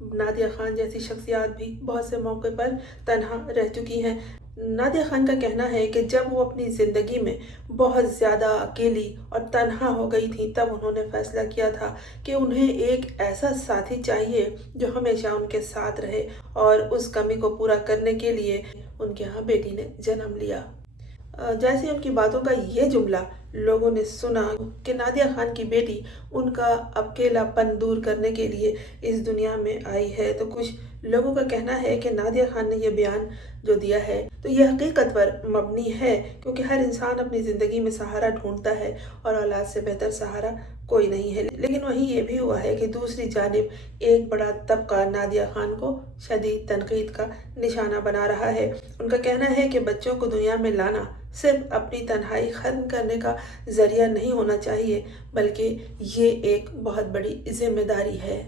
Nadia Khan جیسی شخصیات بھی بہت سے موقع پر تنہا رہ چکی ہیں۔ نادیہ خان کا کہنا ہے کہ جب وہ اپنی زندگی میں بہت زیادہ اکیلی اور تنہا ہو گئی تھی تب انہوں نے فیصلہ کیا تھا کہ انہیں ایک ایسا ساتھی چاہیے جو ہمیشہ ان کے ساتھ رہے، اور اس کمی کو پورا کرنے کے لیے ان کے ہاں بیٹی نے جنم لیا۔ جیسے ان کی باتوں کا یہ جملہ لوگوں نے سنا کہ نادیہ خان کی بیٹی ان کا اکیلا پن دور کرنے کے لیے اس دنیا میں آئی ہے، تو کچھ لوگوں کا کہنا ہے کہ نادیہ خان نے یہ بیان جو دیا ہے تو یہ حقیقت پر مبنی ہے، کیونکہ ہر انسان اپنی زندگی میں سہارا ڈھونڈتا ہے اور اولاد سے بہتر سہارا کوئی نہیں ہے۔ لیکن وہیں یہ بھی ہوا ہے کہ دوسری جانب ایک بڑا طبقہ نادیہ خان کو شدید تنقید کا نشانہ بنا رہا ہے۔ ان کا کہنا ہے کہ بچوں کو دنیا میں لانا صرف اپنی تنہائی ختم کرنے کا ذریعہ نہیں ہونا چاہیے، بلکہ یہ ایک بہت بڑی ذمہ داری ہے۔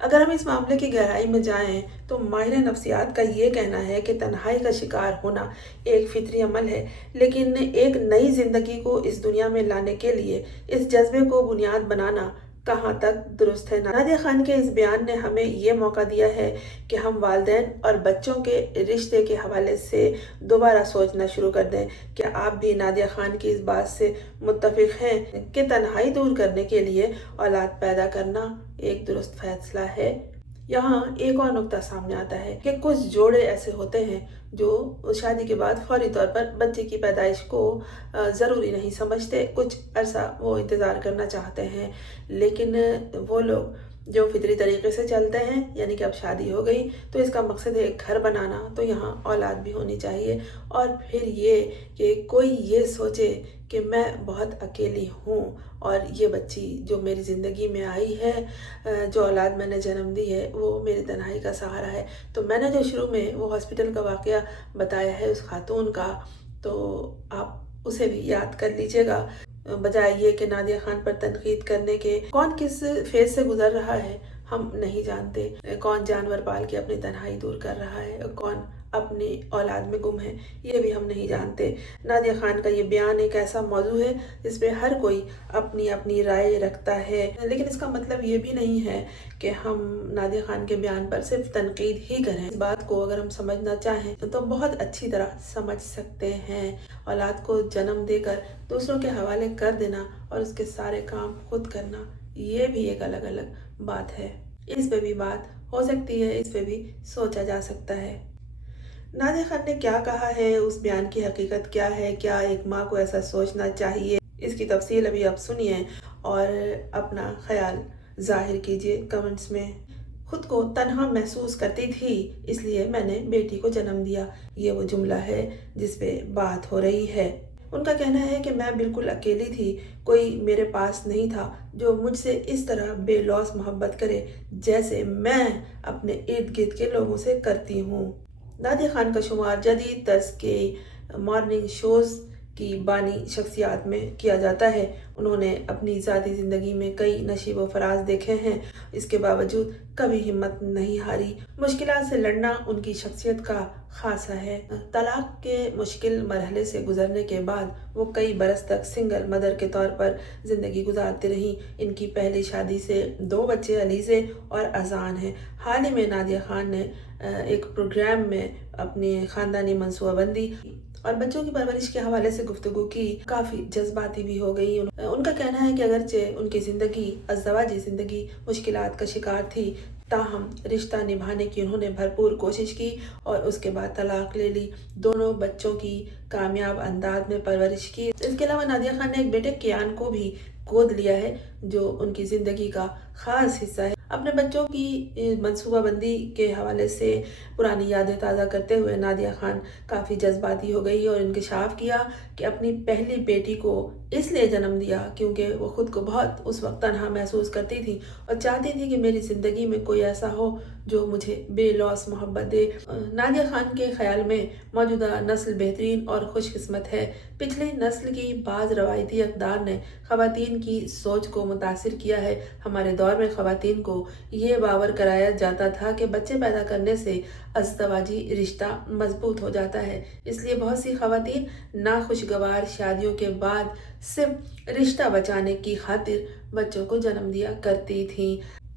اگر ہم اس معاملے کی گہرائی میں جائیں تو ماہر نفسیات کا یہ کہنا ہے کہ تنہائی کا شکار ہونا ایک فطری عمل ہے، لیکن ایک نئی زندگی کو اس دنیا میں لانے کے لیے اس جذبے کو بنیاد بنانا کہاں تک درست ہے۔ نادیہ خان کے اس بیان نے ہمیں یہ موقع دیا ہے کہ ہم والدین اور بچوں کے رشتے کے حوالے سے دوبارہ سوچنا شروع کر دیں۔ کیا آپ بھی نادیہ خان کی اس بات سے متفق ہیں کہ تنہائی دور کرنے کے لیے اولاد پیدا کرنا ایک درست فیصلہ ہے؟ یہاں ایک اور نقطہ سامنے آتا ہے کہ کچھ جوڑے ایسے ہوتے ہیں جو شادی کے بعد فوری طور پر بچے کی پیدائش کو ضروری نہیں سمجھتے، کچھ عرصہ وہ انتظار کرنا چاہتے ہیں، لیکن وہ لوگ جو فطری طریقے سے چلتے ہیں، یعنی کہ اب شادی ہو گئی تو اس کا مقصد ہے ایک گھر بنانا، تو یہاں اولاد بھی ہونی چاہیے۔ اور پھر یہ کہ کوئی یہ سوچے کہ میں بہت اکیلی ہوں اور یہ بچی جو میری زندگی میں آئی ہے، جو اولاد میں نے جنم دی ہے، وہ میری تنہائی کا سہارا ہے۔ تو میں نے جو شروع میں وہ ہاسپٹل کا واقعہ بتایا ہے اس خاتون کا، تو آپ اسے بھی یاد کر لیجئے گا، بجائے یہ کہ نادیہ خان پر تنقید کرنے کے۔ کون کس فیز سے گزر رہا ہے ہم نہیں جانتے، کون جانور پال کے اپنی تنہائی دور کر رہا ہے، کون اپنی اولاد میں گم ہے، یہ بھی ہم نہیں جانتے۔ نادیہ خان کا یہ بیان ایک ایسا موضوع ہے جس پہ ہر کوئی اپنی اپنی رائے رکھتا ہے، لیکن اس کا مطلب یہ بھی نہیں ہے کہ ہم نادیہ خان کے بیان پر صرف تنقید ہی کریں۔ اس بات کو اگر ہم سمجھنا چاہیں تو بہت اچھی طرح سمجھ سکتے ہیں۔ اولاد کو جنم دے کر دوسروں کے حوالے کر دینا اور اس کے سارے کام خود کرنا، یہ بھی ایک الگ الگ بات ہے۔ اس پہ بھی بات ہو سکتی ہے، اس پہ بھی سوچا جا سکتا ہے۔ نادیہ خان نے کیا کہا ہے، اس بیان کی حقیقت کیا ہے، کیا ایک ماں کو ایسا سوچنا چاہیے، اس کی تفصیل ابھی آپ سنیے اور اپنا خیال ظاہر کیجیے کمنٹس میں۔ خود کو تنہا محسوس کرتی تھی، اس لیے میں نے بیٹی کو جنم دیا، یہ وہ جملہ ہے جس پہ بات ہو رہی ہے۔ ان کا کہنا ہے کہ میں بالکل اکیلی تھی، کوئی میرے پاس نہیں تھا جو مجھ سے اس طرح بے لوث محبت کرے جیسے میں اپنے ارد گرد کے لوگوں سے کرتی ہوں۔ نادیہ خان کا شمار جدید طرز کے مارننگ شوز کی بانی شخصیات میں کیا جاتا ہے۔ انہوں نے اپنی ذاتی زندگی میں کئی نشیب و فراز دیکھے ہیں، اس کے باوجود کبھی ہمت نہیں ہاری۔ مشکلات سے لڑنا ان کی شخصیت کا خاصہ ہے۔ طلاق کے مشکل مرحلے سے گزرنے کے بعد وہ کئی برس تک سنگل مدر کے طور پر زندگی گزارتی رہیں۔ ان کی پہلی شادی سے 2 بچے علیزے اور اذان ہیں۔ حال ہی میں نادیہ خان نے ایک پروگرام میں اپنی خاندانی منصوبہ بندی اور بچوں کی پرورش کے حوالے سے گفتگو کی، کافی جذباتی بھی ہو گئی۔ ان کا کہنا ہے کہ اگرچہ ان کی زندگی، ازدواجی زندگی مشکلات کا شکار تھی، تاہم رشتہ نبھانے کی انہوں نے بھرپور کوشش کی اور اس کے بعد طلاق لے لی، دونوں بچوں کی کامیاب انداز میں پرورش کی۔ اس کے علاوہ نادیہ خان نے ایک بیٹے کیان کو بھی گود لیا ہے جو ان کی زندگی کا خاص حصہ ہے۔ اپنے بچوں کی منصوبہ بندی کے حوالے سے پرانی یادیں تازہ کرتے ہوئے نادیہ خان کافی جذباتی ہو گئی اور انکشاف کیا کہ اپنی پہلی بیٹی کو اس لیے جنم دیا کیونکہ وہ خود کو بہت اس وقت تنہا محسوس کرتی تھی اور چاہتی تھی کہ میری زندگی میں کوئی ایسا ہو جو مجھے بے لوث محبت دے۔ نادیہ خان کے خیال میں موجودہ نسل بہترین اور خوش قسمت ہے۔ پچھلی نسل کی بعض روایتی اقدار نے خواتین کی سوچ کو متاثر کیا ہے۔ ہمارے دور میں خواتین کو یہ باور کرایا جاتا تھا کہ بچے پیدا کرنے سے ازدواجی رشتہ مضبوط ہو جاتا ہے، اس لیے بہت سی خواتین ناخوشگوار شادیوں کے بعد صرف رشتہ بچانے کی خاطر بچوں کو جنم دیا کرتی تھیں۔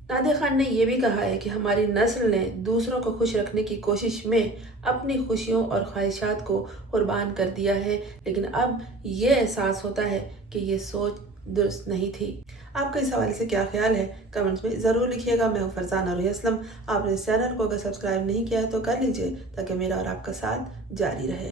نادیہ خان نے یہ بھی کہا ہے کہ ہماری نسل نے دوسروں کو خوش رکھنے کی کوشش میں اپنی خوشیوں اور خواہشات کو قربان کر دیا ہے، لیکن اب یہ احساس ہوتا ہے کہ یہ سوچ درست نہیں تھی۔ آپ کا اس حوالے سے کیا خیال ہے؟ کمنٹس میں ضرور لکھیے گا۔ میں ہوں فرزانہ روحی اسلم۔ آپ نے اس چینل کو اگر سبسکرائب نہیں کیا ہے تو کر لیجئے تاکہ میرا اور آپ کا ساتھ جاری رہے۔